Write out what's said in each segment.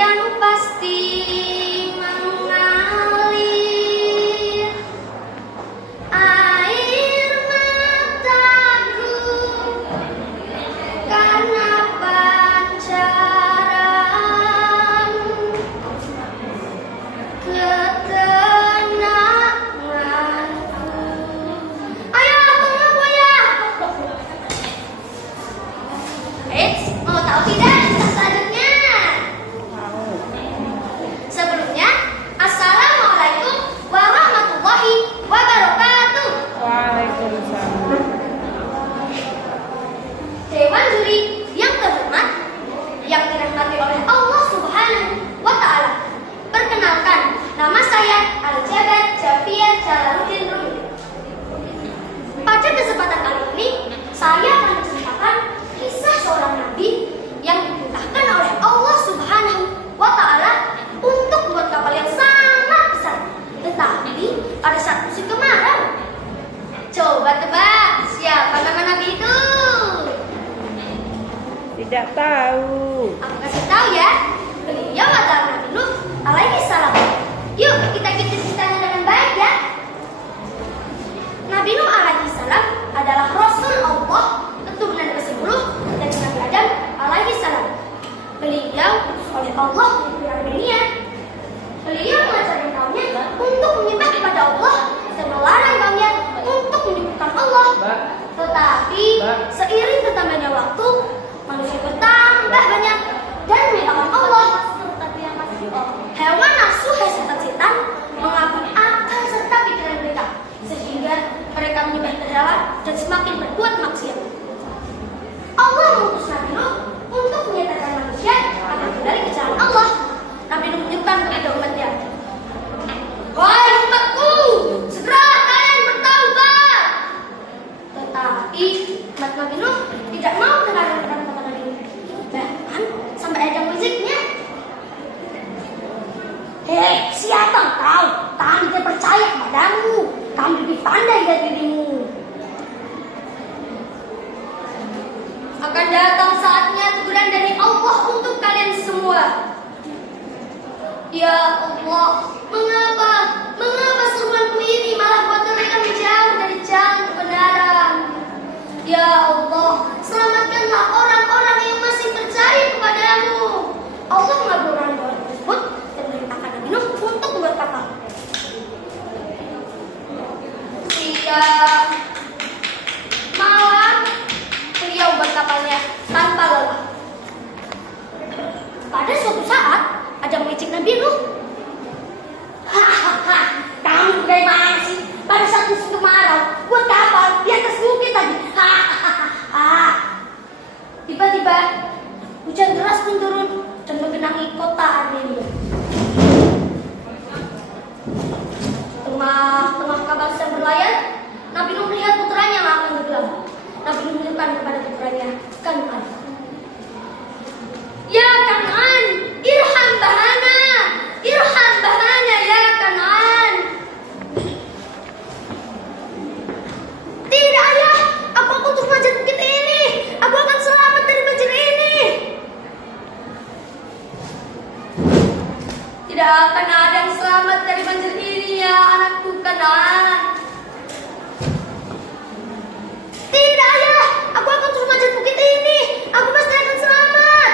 yang pasti mengalir air mataku karena pancaran ketenanganku. Ayo tunggu ya. Mau tahu tidak kisah selanjutnya? Sebelumnya, Assalamualaikum warahmatullahi wabarakatuh. Waalaikumsalam. Dewan juri yang terhormat, yang dirahmati oleh Allah Subhanahu wa Ta'ala. Perkenalkan, nama saya Al-Jabar Javier Jalaluddin Rumi. Pada kesempatan kali ini, saya akan menceritakan kisah seorang nabi yang diperintahkan oleh Allah Subhanahu wa Ta'ala untuk membuat kapal yang sangat besar. Tetapi pada saat musim kemarau, coba tebak siapa nama nabi itu? Tidak tahu. Aku kasih tahu ya. Beliau adalah Nabi Nuh alaihi salam. Yuk kita ikuti ceritanya dengan baik ya. Nabi Nuh alaihi salam adalah Rasul Allah keturunan ke-10 dari Nabi Adam alaihi salam. Beliau diutus oleh Allah di Armenia. Beliau mengajarkan kaumnya untuk menyembah kepada Allah dan melarang kaumnya untuk menyebutkan Allah. Tetapi seiring bertambahnya waktu, manusia bertambah banyak dan melupakan Allah. Hewan nafsu hasrat setan mengambil akal serta pikiran mereka, sehingga mereka menyembah berhala dan semakin berbuat maksiat. Allah mengutus Nabi Nuh untuk menyatakan manusia akan kembali ke jalan Allah. Nabi Nuh menyerukan kepada umatnya, "Wahai umatku, segera kalian bertaubat." Tetapi umat Nabi Nuh tidak mau dengar kata-kata Nabi Nuh. Bahkan sampai ada musiknya. "Hei, siapa kau? Kami tidak percaya padamu. Kami lebih pandai dari dirimu. Akan datang saatnya teguran dari Allah untuk kalian semua." Ya Allah, mengapa seruanku ini malah buat mereka menjauh dari jalan kebenaran? Ya Allah, selamatkanlah orang-orang yang masih percaya kepadamu. Allah mengabulkan doa tersebut dan memerintahkan Nabi Nuh untuk membuat kapal. Siang malam, beliau buat kapalnya tanpa lelah. Pada suatu saat, ada mengejek Nabi Nuh. "Hahaha, kamu bagaimana sih? Pada saat musim kemarau, buat kapal di atas bukit tadi. Hahaha." Tiba-tiba, hujan deras pun turun dan menggenangi kota Armenia. Tengah kapal sedang berlayar, Nabi Nuh melihat putranya yang akan tenggelam. Nabi Nuh menyerukan kepada putranya, "Kan'an. Ya Kan'an, irham bahana ya Kan'an." "Tidak ayah, aku untuk manjat bukit ini. Aku akan selamat dari banjir ini." "Tidak akan ada yang selamat dari banjir ini ya anakku Kan'an." "Tidak ayah, aku akan terus manjat bukit ini. Aku pasti akan selamat."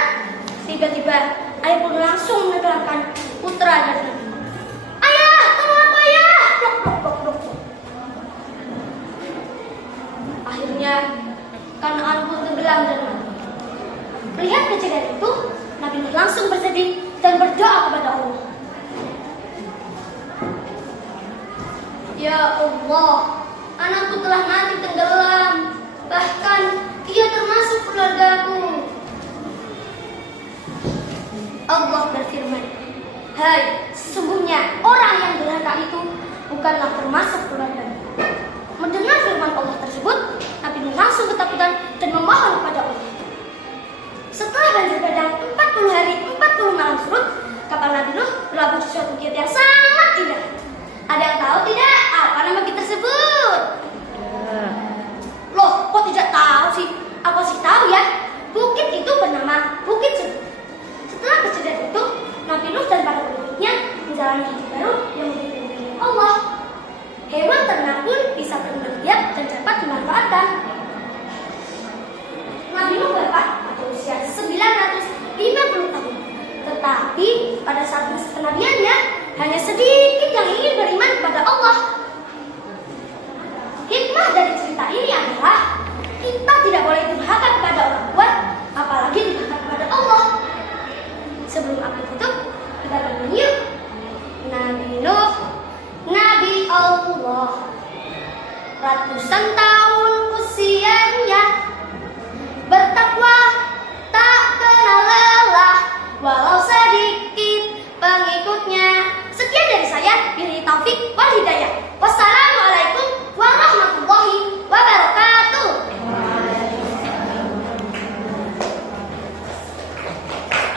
Tiba-tiba ayah pun langsung menenggelamkan putra dari Nabi Nuh. "Ayah, tolong aku ayah!" Blok. Akhirnya Kan'an pun tenggelam dan mati. Melihat kejadian itu, Nabi Nuh langsung bersedih dan berdoa kepada Allah. "Ya Allah, anakku telah mati tenggelam. Bahkan ia termasuk keluargaku." Allah berfirman, "Hai, sesungguhnya orang yang durhaka itu bukanlah termasuk keluargaku." Mendengar firman Allah tersebut, Nabi Nuh langsung ketakutan dan memohon kepada Allah. Setelah banjir bandang 40 hari 40 malam surut, kapal Nabi Nuh berlabuh di suatu bukit yang sangat indah. Ada yang tahu tidak apa nama bukit tersebut? Loh, kok tidak tahu sih? Aku sih tahu ya. Bukit itu bernama Bukit Sedut. Setelah kejadian itu, Tetapi pada saat masa kenabiannya hanya sedikit yang ingin beriman kepada Allah. Hikmah dari cerita ini adalah kita tidak boleh durhaka kepada orang tua, apalagi durhaka kepada Allah. Sebelum aku tutup, kita berdoa yuk. Nabi Nuh, Nabi Allah, ratusan tahun